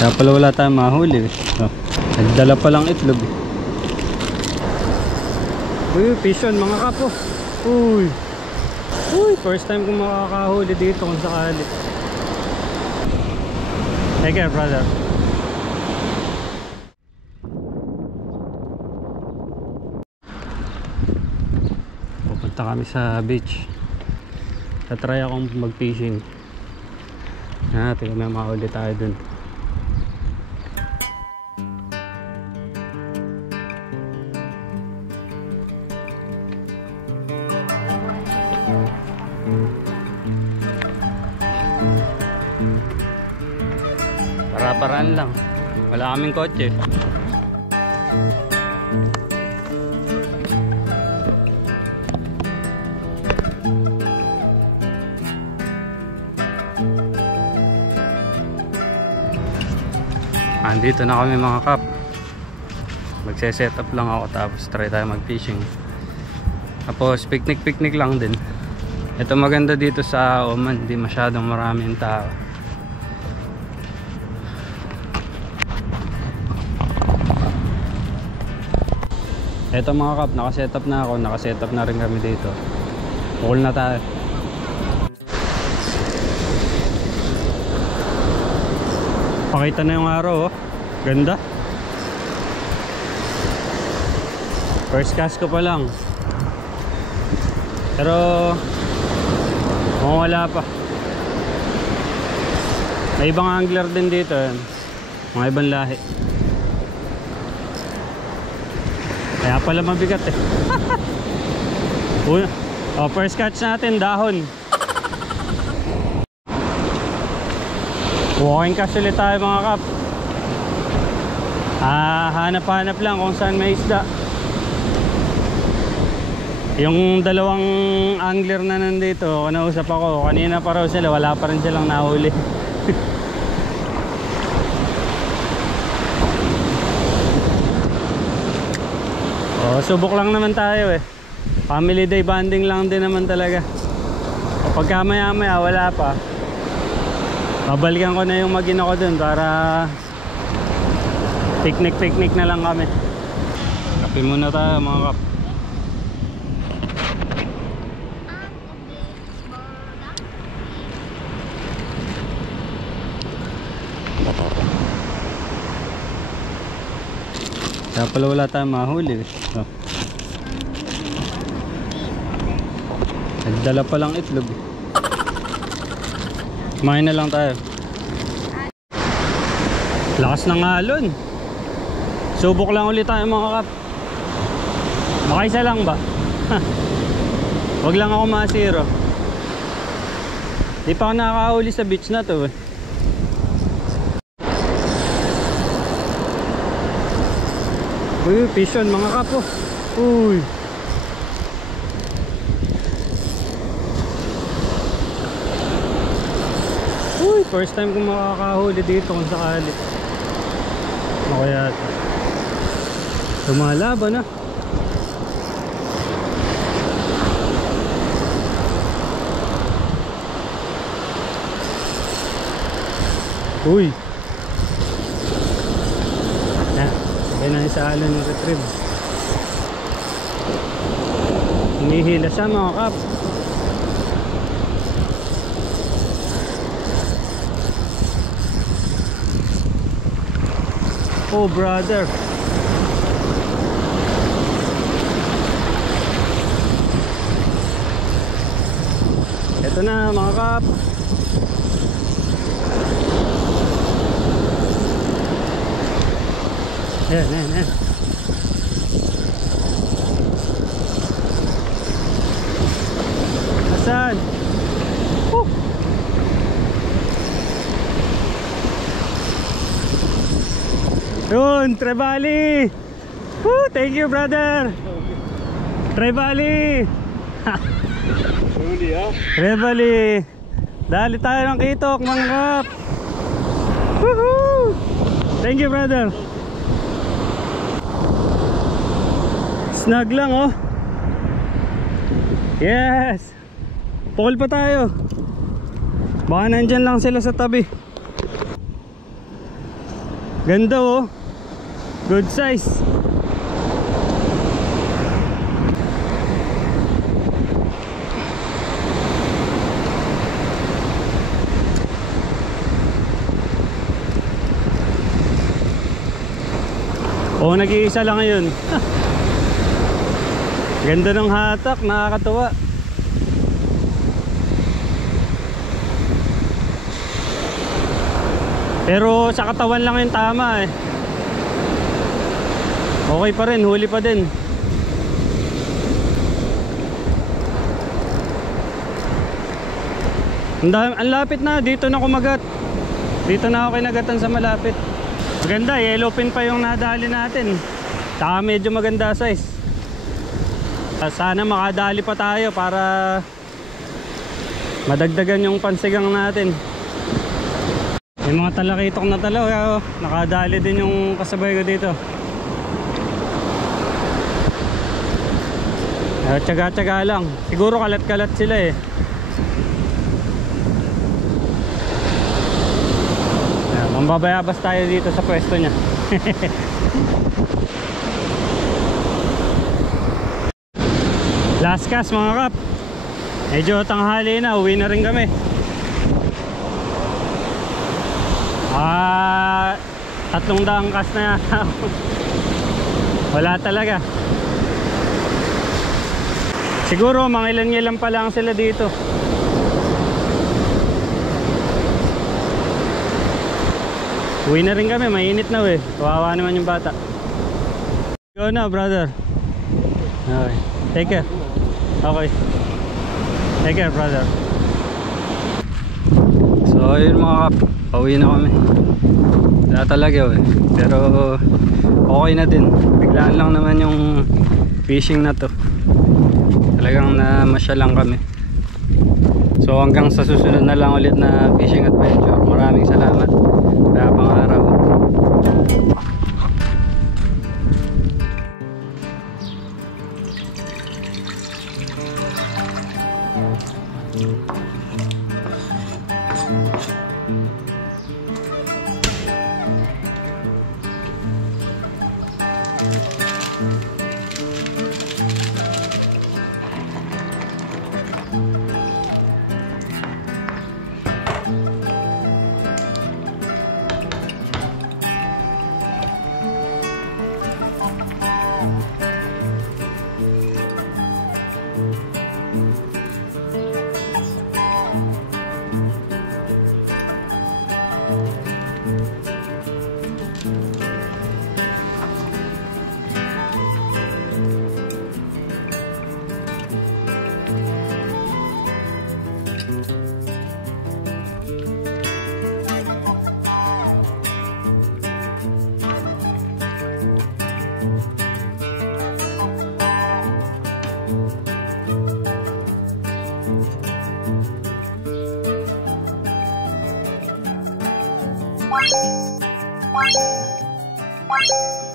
Kaya pala wala tayong mahuli eh. Oh, nagdala pa lang itlog eh. Uy, fish on mga kapo. Uy, first time kong makakahuli dito kung sakali. Take care, brother. Pupunta kami sa beach. Tatry akong mag-fishing. Tingnan may makahuli tayo dun. Para-paraan lang. Wala kaming kotse. Andito na kami mga kap. Magse-set up lang ako tapos try tayo mag-fishing. Tapos picnic lang din. Ito maganda dito sa Oman, hindi masyadong maraming tao. Ito mga kap, nakaset up na ako, nakaset up na rin kami dito. Cool na tayo. Pakita na yung araw oh. Ganda. First cast ko pa lang. Pero wala pa. May ibang angler din dito yan. Mga ibang lahi. Kaya pala mabigat eh. First catch natin, dahon. Walking cast ulit tayo mga kap. Hanap-hanap lang kung saan may isda. Yung dalawang angler na nandito, kinausap ako, kanina pa raw sila, wala pa rin silang nahuli. Subok lang naman tayo eh. Family day bonding lang din naman talaga. Kapag maya-maya wala pa, babalikan ko na yung mag-ina ko dun para picnic na lang kami. Kape muna tayo mga kap. Kaya pala wala tayong mahuli eh. Oh. Nagdala pa lang itlog. Kumain na lang tayo. Lakas ng alon. Subok lang ulit tayo mga kap. Baka isa lang ba? Wag lang ako masiro. Di pa ako nakakahuli sa beach na to eh. Uy, fish on mga kapo. Uy. First time kong makakahuli dito kung sakali. Ako yata. Lumalaban na. Uy. Kaya na sa alon ng retrieve. Hinihila siya mga kap. Oh brother. Ito na mga kap. Ayan. Asan? Yun, Trevally. Thank you brother. Trevally. Trevally. Dali tayo ng kitok mga kap. Thank you brother. Snag lang oh. Yes. Pukul pa tayo. Baka nandyan lang sila sa tabi. Ganda oh. Good size. Oo, nag-iisa lang ngayon. Ganda ng hatak, nakakatuwa. Pero sa katawan lang yung tama eh. Okay pa rin, huli pa din. Ang lapit na, dito na kumagat. Dito na ako kinagatan sa malapit. Maganda, yellowfin pa yung nadali natin. Saka medyo maganda size. Sana makadali pa tayo para madagdagan yung pansigang natin. May mga talakitok na talaga oh. Nakadali din yung kasabay ko dito. Tsaga-tsaga lang. Siguro kalat-kalat sila eh. Mambabayabas tayo dito sa pwesto niya. Last cast mga kap. Medyo tanghali na, uwi na rin kami. 300 cast na yata. Wala talaga. Siguro mga ilan-ilan pa lang sila dito. Uwi na rin kami, mainit na eh. Kawawa naman yung bata. Go na brother. Okay. Take care. Okay. Take care brother. So ayun mga kap, pauwi na kami. Wala talaga eh. Pero okay na din. Biglaan lang naman yung fishing na to. Talagang namasya lang kami. So hanggang sa susunod na lang ulit na fishing adventure. Maraming salamat. Kaya pang araw. What?